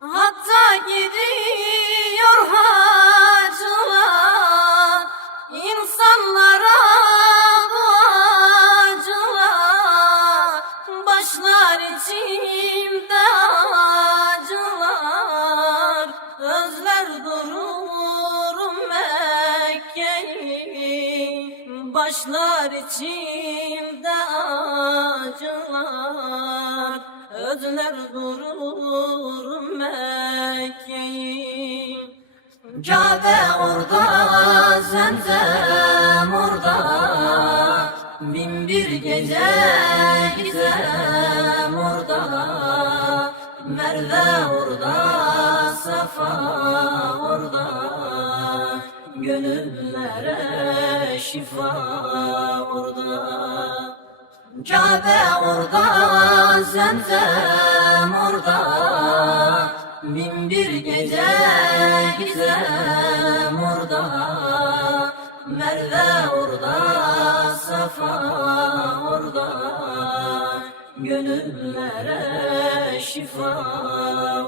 Hatta gidiyor hacılar, insanlara duacılar, başlar içimde acılar, özler dururum Mekke'yi, başlar içimde acılar, özler dururum Mekke'yi. Kabe orada, Zemzem orada, bin bir gece gizem orada, Merve orada, Safa orada, gönüllere şifa orada. Kabe orada, Zemzem orada, bin bir gece gizem orada, Merve orada, Safa orada, gönüllere şifa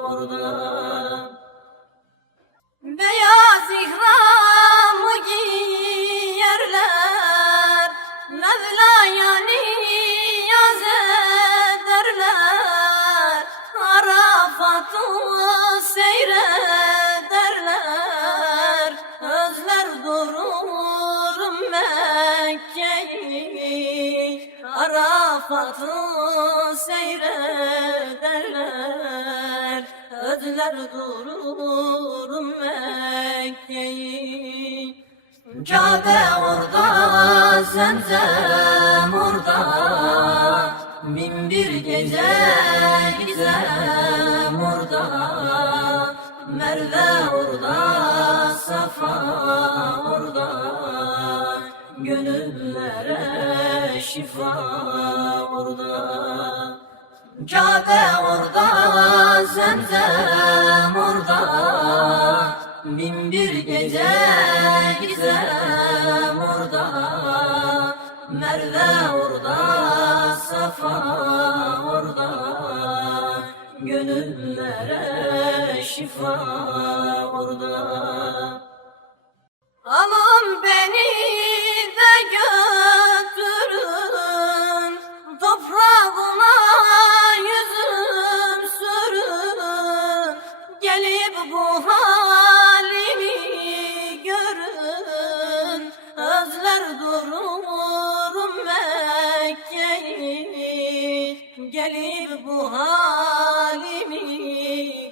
orada. Beyaz ihramı giyerler, Mevla'ya niyaz ederler, Arafat'ı seyrederler, özler durur Mekke'yi, Arafat'ı seyrederler, özler durur Mekke'yi. Kabe orada, Zemzem orada, bin bir gece gizem orada, Merve orada, Safa orada, gönüllere şifa orada. Kabe orada, Zemzem orada, bin bir gece gizem orada, Merve orada, Safa orada, gönüllere şifa orada. Alın beni de götürün, toprağına yüzüm sürün, gelip bu halimi görün, özler dururum Mekke'yi, gelip bu halimi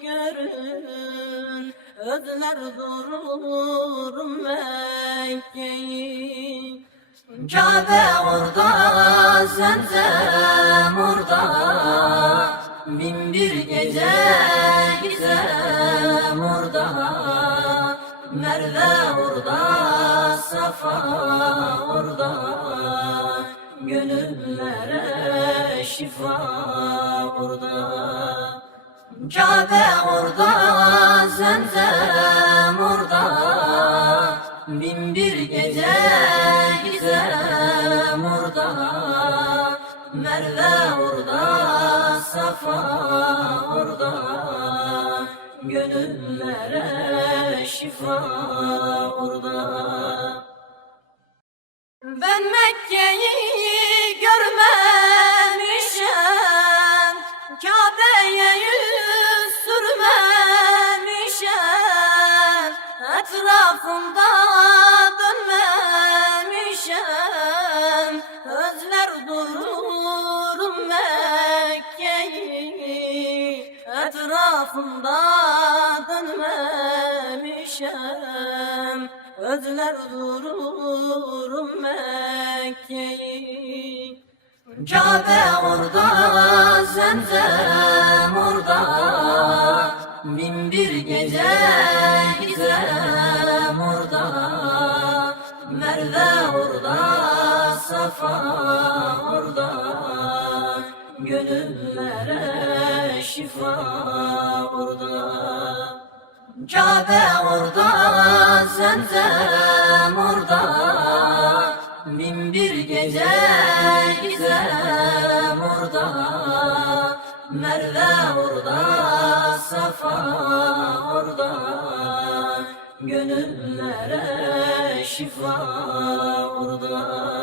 görün, özler dururum Mekke'yi. Kabe orada, Zemzem orada, bin bir gece gizem orada, Merve orada, Safa orada, gönüllere şifa orada. Kabe orada, Zemzem orada, bin bir gece gizem orada, Merve orada, Safa orada, gönüllere şifa orada. Ben Mekke'yi görmemişim, Kabe'ye yüz sürmemişim, etrafımda dönmemişim, özler dururum Mekke'yi, etrafımda dönmemişim, özler dururum Mekke'yi. Kabe orada, Zemzem orada, bin bir gece gizem orada, Merve orada, Safa orada, gönüllere şifa orada. Kabe orada, Zemzem orada, bin bir gece gizem orada, Merve orada, safa orada, gönüllere şifa orada.